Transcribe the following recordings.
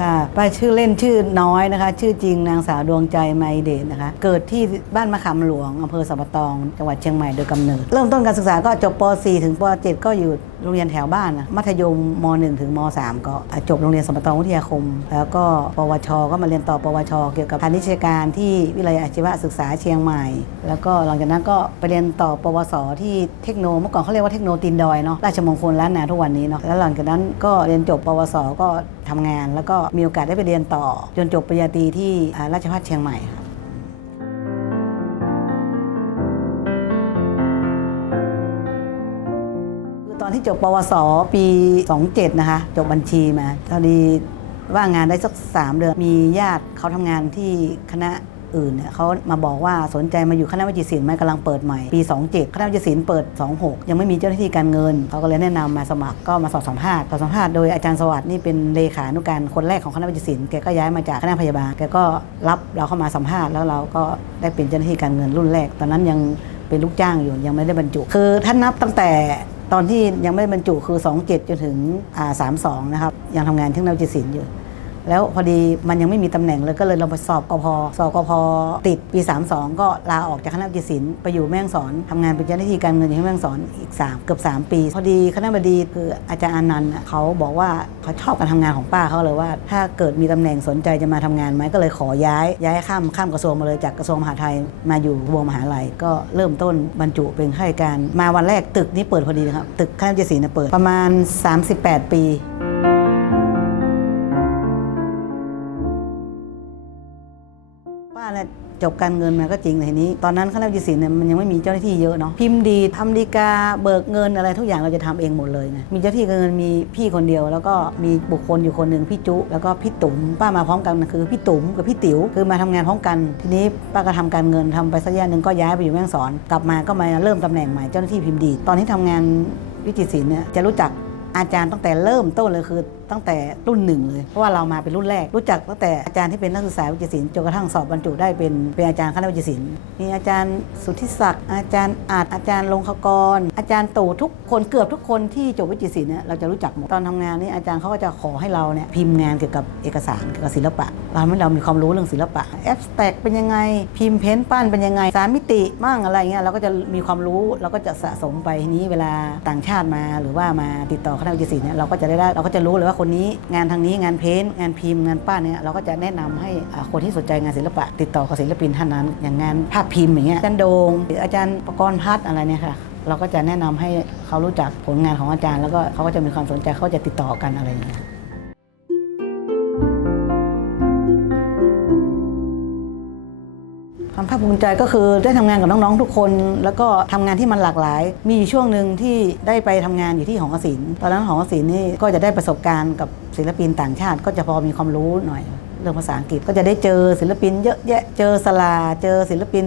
ค่ะป้าชื่อเล่นชื่อน้อยนะคะ ชื่อจริงนางสาวดวงใจไมเดชนะคะ เกิดที่บ้านมะขามหลวงอำเภอสัมปะตอง จังหวัดเชียงใหม่โดยกำเนิด เริ่มต้นการศึกษาก็จบป .4 ถึงป .7 ก็อยู่ โรงเรียนแถวบ้านนะมัธยมม .1 ถึงม .3 ก็จบโรงเรียนสมปะตองวิทยาคม แล้วก็ปวช ก็มาเรียนต่อปวช เกี่ยวกับพาณิชยการที่วิทยาลัยอาชีวศึกษาเชียงใหม่ แล้วก็หลังจากนั้นก็ไปเรียนต่อปวส ที่เทคโนเมื่อก่อนเขาเรียกว่าเทคโนตีนดอยเนาะราชมงคลล้านนาทุกวันนี้เนาะแล้วหลังจากนั้นก็เรียนจบปวส ก็ทำงาน แล้วก็มีโอกาสได้ไปเรียนต่อ จนจบปริญญาตรีที่ราชภัฏเชียงใหม่ค่ะ ที่จบปวส ปี 27 นะคะ จบบัญชีมาตอนีว่างงานได้สัก3เดือน มีญาติเขาทำงานที่คณะอื่นเนี่ยเขามาบอกว่าสนใจมาอยู่คณะวิจิตรศิลป์ไหมกำลังเปิดใหม่ ปี 27 คณะวิจิตรศิลป์เปิด 26 ยังไม่มีเจ้าหน้าที่การเงิน เขาก็เลยแนะนำมาสมัครก็มาสอบสัมภาษณ์สอบสัมภาษณ์โดยอาจารย์สวัสดิ์นี่เป็นเลขานุการคนแรกของคณะวิจิตรศิลป์แกก็ย้ายมาจากคณะพยาบาลแกก็รับเราเข้ามาสัมภาษณ์แล้วเราก็ได้เป็นเจ้าหน้าที่การเงินรุ่นแรก ตอนนั้นยังเป็นลูกจ้างอยู่ยังไม่ได้บรรจุ คือท่านนับตั้งแต่ ตอนที่ยังไม่บรรจุคือ 27 จนถึง 32 นะครับ ยังทำงานที่นาวจิตรศิลป์อยู่ แล้วพอดีมันยังไม่มีตำแหน่งเลยก็เลยลองไปสอบกพสอบกพติดปี 32 ก็ลาออกจากคณะวิจิตรศิลป์ไปอยู่แม่งสอนทำงานเป็นเจ้าหน้าที่การเงินอยู่ที่แม่งสอนอีก 3 เกือบ 3 ปี พอดีคณะบดีคืออาจารย์อนันต์เขาบอกว่าเขาชอบการทำงานของป้าเขาเลยว่า ถ้าเกิดมีตำแหน่งสนใจจะมาทำงานไหมก็เลยขอย้ายย้ายข้ามข้ามกระทรวงมาเลยจากกระทรวงมหาดไทยมาอยู่วงมหาลัยก็เริ่มต้นบรรจุเป็นข้าราชการ มาวันแรกตึกนี้เปิดพอดีนะครับตึกคณะวิจิตรศิลป์เนี่ยเปิดประมาณ 38 ปี จบการเงินมาก็จริงแต่ทีนี้ ตอนนั้นคณะวิจิตรศิลป์เนี่ยมันยังไม่มีเจ้าหน้าที่เยอะเนาะพิมพ์ดีทำดีกาเบิกเงินอะไรทุกอย่างเราจะทำเองหมดเลยไงมีเจ้าหน้าที่การเงินมีพี่คนเดียว แล้วก็มีบุคคลอยู่คนหนึ่งพี่จุ แล้วก็พี่ตุ๋มป้ามาพร้อมกันคือพี่ตุ๋มกับพี่ติ๋วคือมาทำงานพร้อมกัน ทีนี้ป้าก็ทำการเงินทำไปสักระยะหนึ่งก็ย้ายไปอยู่แม่ฮ่องสอน กลับมาก็มาเริ่มตำแหน่งใหม่เจ้าหน้าที่พิมพ์ดี ตอนที่ทำงานวิจิตรศิลป์เนี่ยจะรู้จักอาจารย์ตั้งแต่เริ่มต้นเลยคือ ตั้งแต่รุ่นหนึ่งเลย เพราะว่าเรามาเป็นรุ่นแรก รู้จักตั้งแต่อาจารย์ที่เป็นนักศึกษาวิจิตรศิลป์จนกระทั่งสอบบรรจุได้เป็นเป็นอาจารย์คณะวิจิตรศิลป์มีอาจารย์สุทธิศักดิ์อาจารย์อาจอาจารย์ลงคกร อาจารย์ตู่ทุกคนเกือบทุกคนที่จบวิจิตรศิลป์เนี่ยเราจะรู้จักหมดตอนทำงานนี่อาจารย์เขาก็จะขอให้เราเนี่ยพิมพ์งานเกี่ยวกับเอกสารเกี่ยวกับศิลปะเราทำให้เรามีความรู้เรื่องศิลปะแอ s สแต็กเป็นยังไงพิมพ์เพ้นท์ปั้นเป็นยังไงสามมิติมั่งอะไรเงี้ยเราก็จะมีความรู้เราก็จะสะสมไปนี้เวลาต่างชาติมาหรือว่ามาติดต่อคณะวิจิตรศิลป์เนี่ยเราก็จะได้ได้เราก็จะรู้เลยว่าคนนี้งานทางนี้งานเพ้นงานพิมพ์งานปั้นเนี่ยเราก็จะแนะนำให้คนที่สนใจงานศิลปะ ติดต่อกับศิลปินท่านนั้น อย่างงานภาพพิมพ์อย่างเงี้ยอาจารย์โดงหรืออาจารย์ประกรณ์พัฒน์อะไรเนี่ยค่ะเราก็จะแนะนำให้เขารู้จักผลงานของอาจารย์ แล้วก็เขาก็จะมีความสนใจเขาจะติดต่อกันอะไรอย่างเงี้ย ความภาคภูมิใจก็คือได้ทำงานกับน้องๆทุกคน แล้วก็ทำงานที่มันหลากหลาย มีอยู่ช่วงหนึ่งที่ได้ไปทำงานอยู่ที่หอศิลป์ตอนนั้นหอศิลป์นี่ก็จะได้ประสบการณ์กับศิลปินต่างชาติ ก็จะพอมีความรู้หน่อยเรื่องภาษาอังกฤษก็จะได้เจอศิลปินเยอะแยะ เจอสลา เจอศิลปิน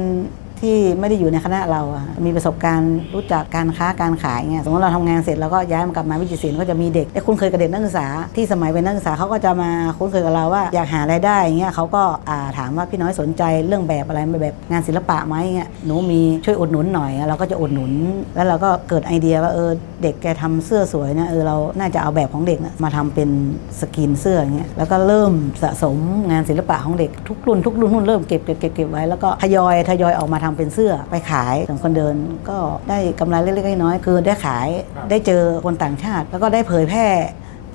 ที่ไม่ได้อยู่ในคณะเราอะมีประสบการณ์รู้จักการค้าการขายเงี้ยสมมติเราทำงานเสร็จเราก็ย้ายมากลับมาวิจิตรศิลป์ก็จะมีเด็กได้คุ้นเคยกับเด็กนักศึกษาที่สมัยเป็นนักศึกษาเขาก็จะมาคุ้นเคยกับเราว่าอยากหารายได้อย่างเงี้ยเขาก็อ่าถามว่าพี่น้อยสนใจเรื่องแบบอะไรแบบงานศิลปะไหมเงี้ยหนูมีช่วยอุดหนุนหน่อยเราก็จะอุดหนุน แล้วเราก็เกิดไอเดียว่าเออเด็กแกทำเสื้อสวยนะเออเราน่าจะเอาแบบของเด็กนะมาทำเป็นสกรีนเสื้อเงี้ยแล้วก็เริ่มสะสมงานศิลปะของเด็กทุกรุ่นทุกรุ่นรุ่นเริ่มเก็บเก็บเก็บเก็บไว้แล้วก็ทยอยทยอยออกมาทำเป็นเสื้อไปขายถึงคนเดินก็ได้กำไรเล็กๆน้อยๆคือได้ขายได้เจอคนต่างชาติ แล้วก็ได้เผยแพร่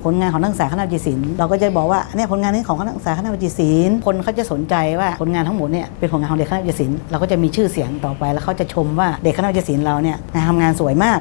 ผลงานของนักศึกษาคณะวิจิตรศิลป์เราก็จะบอกว่าเนี่ยผลงานนี้ของนักศึกษาคณะวิจิตรศิลป์คนเขาจะสนใจว่าผลงานทั้งหมดเนี่ยเป็นผลงานของเด็กคณะวิจิตรศิลป์เราก็จะมีชื่อเสียงต่อไป แล้วเขาจะชมว่าเด็กคณะวิจิตรศิลป์เราเนี่ยงานทำงานสวยมาก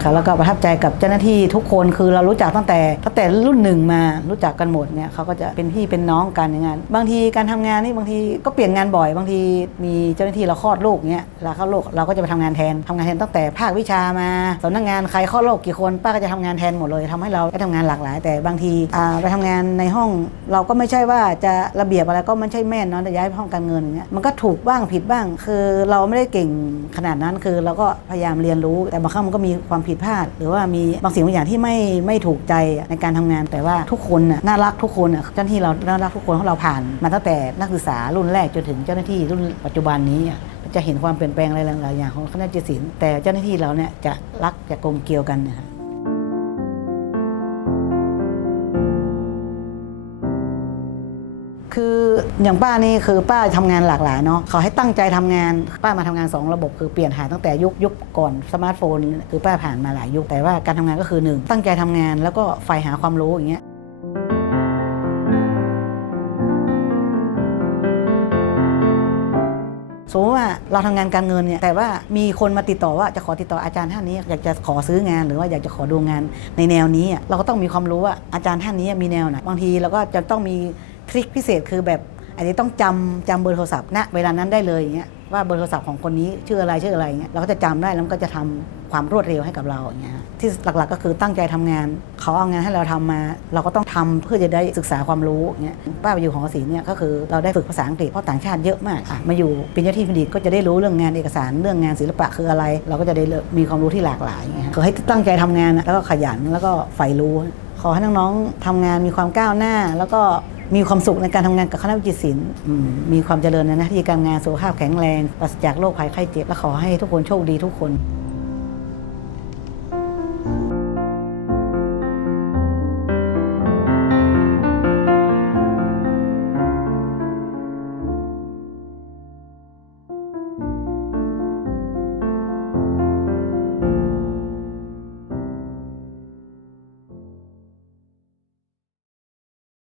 ค่ะแล้วก็ประทับใจกับเจ้าหน้าที่ทุกคนคือเรารู้จักตั้งแต่ตั้งแต่รุ่นหนึ่งมารู้จักกันหมดเนี่ยเขาก็จะเป็นพี่เป็นน้องกันอย่างนั้นบางทีการทำงานนี่บางทีก็เปลี่ยนงานบ่อย บางทีมีเจ้าหน้าที่เราคลอดลูกเนี่ยเราเข้าลูกเราก็จะไปทำงานแทนทำงานแทนตั้งแต่ภาควิชามาสำนักงานใครคลอดลูกกี่คนป้าก็จะทำงานแทนหมดเลยทำให้เราได้ทำงานหลากหลาย แต่บางทีไปทำงานในห้องเราก็ไม่ใช่ว่าจะระเบียบอะไรก็ไม่ใช่แม่นเนาะแต่ย้ายห้องการเงินเงี้ยมันก็ถูกบ้างผิดบ้าง คือเราไม่ได้เก่งขนาดนั้นคือเราก็พยายามเรียนรู้แต่บางครั้งมันก็มีความผิดพลาด หรือว่ามีบางสิ่งบางอย่างที่ไม่ไม่ถูกใจในการทำงาน แต่ว่าทุกคนน่ะน่ารักทุกคนน่ะเจ้าหน้าที่เราน่ารักทุกคนของเราผ่าน มาตั้งแต่นักศึกษารุ่นแรกจนถึงเจ้าหน้าที่รุ่นปัจจุบันนี้จะเห็นความเปลี่ยนแปลงอะไรหลายอย่างของคณะจิตศิลป์แต่เจ้าหน้าที่เราเนี่ยจะรักจะกลมเกลียวกันนะครับ คืออย่างป้านี่คือป้าทำงานหลากหลายเนาะขอให้ตั้งใจทำงานป้ามาทำงาน 2 ระบบคือเปลี่ยนหายตั้งแต่ยุคยุคก่อนสมาร์ทโฟน คือป้าผ่านมาหลายยุคแต่ว่าการทำงานก็คือหนึ่งตั้งใจทำงานแล้วก็ใฝ่หาความรู้อย่างเงี้ยสมมติว่าเราทำงานการเงินเนี่ยแต่ว่ามีคนมาติดต่อว่าจะขอติดต่ออาจารย์ท่านนี้ อยากจะขอซื้องานหรือว่าอยากจะขอดูงานในแนวนี้ เราก็ต้องมีความรู้ว่าอาจารย์ท่านนี้มีแนวไหนบางทีเราก็จะต้องมี ทริคพิเศษคือแบบอาจจะต้องจำจำเบอร์โทรศัพท์ณเวลานั้นได้เลยอย่างเงี้ยว่าเบอร์โทรศัพท์ของคนนี้ชื่ออะไรชื่ออะไรเงี้ยเราก็จะจำได้แล้วก็จะทำความรวดเร็วให้กับเราอย่างเงี้ยที่หลักๆก็คือตั้งใจทำงาน เขาเอางานให้เราทำมา เราก็ต้องทำเพื่อจะได้ศึกษาความรู้อย่างเงี้ยป้าไปอยู่ขอศิลป์เนี่ยก็คือเราได้ฝึกภาษาอังกฤษเพราะต่างชาติเยอะมากอะมาอยู่เป็นเจ้าที่พินิจก็จะได้รู้เรื่องงานเอกสารเรื่องงานศิลปะคืออะไร เราก็จะได้มีความรู้ที่หลากหลายอย่างเงี้ยคือให้ตั้งใจทำงานนะแล้วก็ขยันแล้วก็ใฝ่รู้ขอให้น้องๆทำงานมีความก้าวหน้า แล้วก็ มีความสุขในการทำงานกับคณะวิจิตรศิลป์อืมมีความเจริญในหน้าที่การงานสุขภาพแข็งแรงปราศจากโรคภัยไข้เจ็บและขอให้ทุกคนโชคดีทุกคน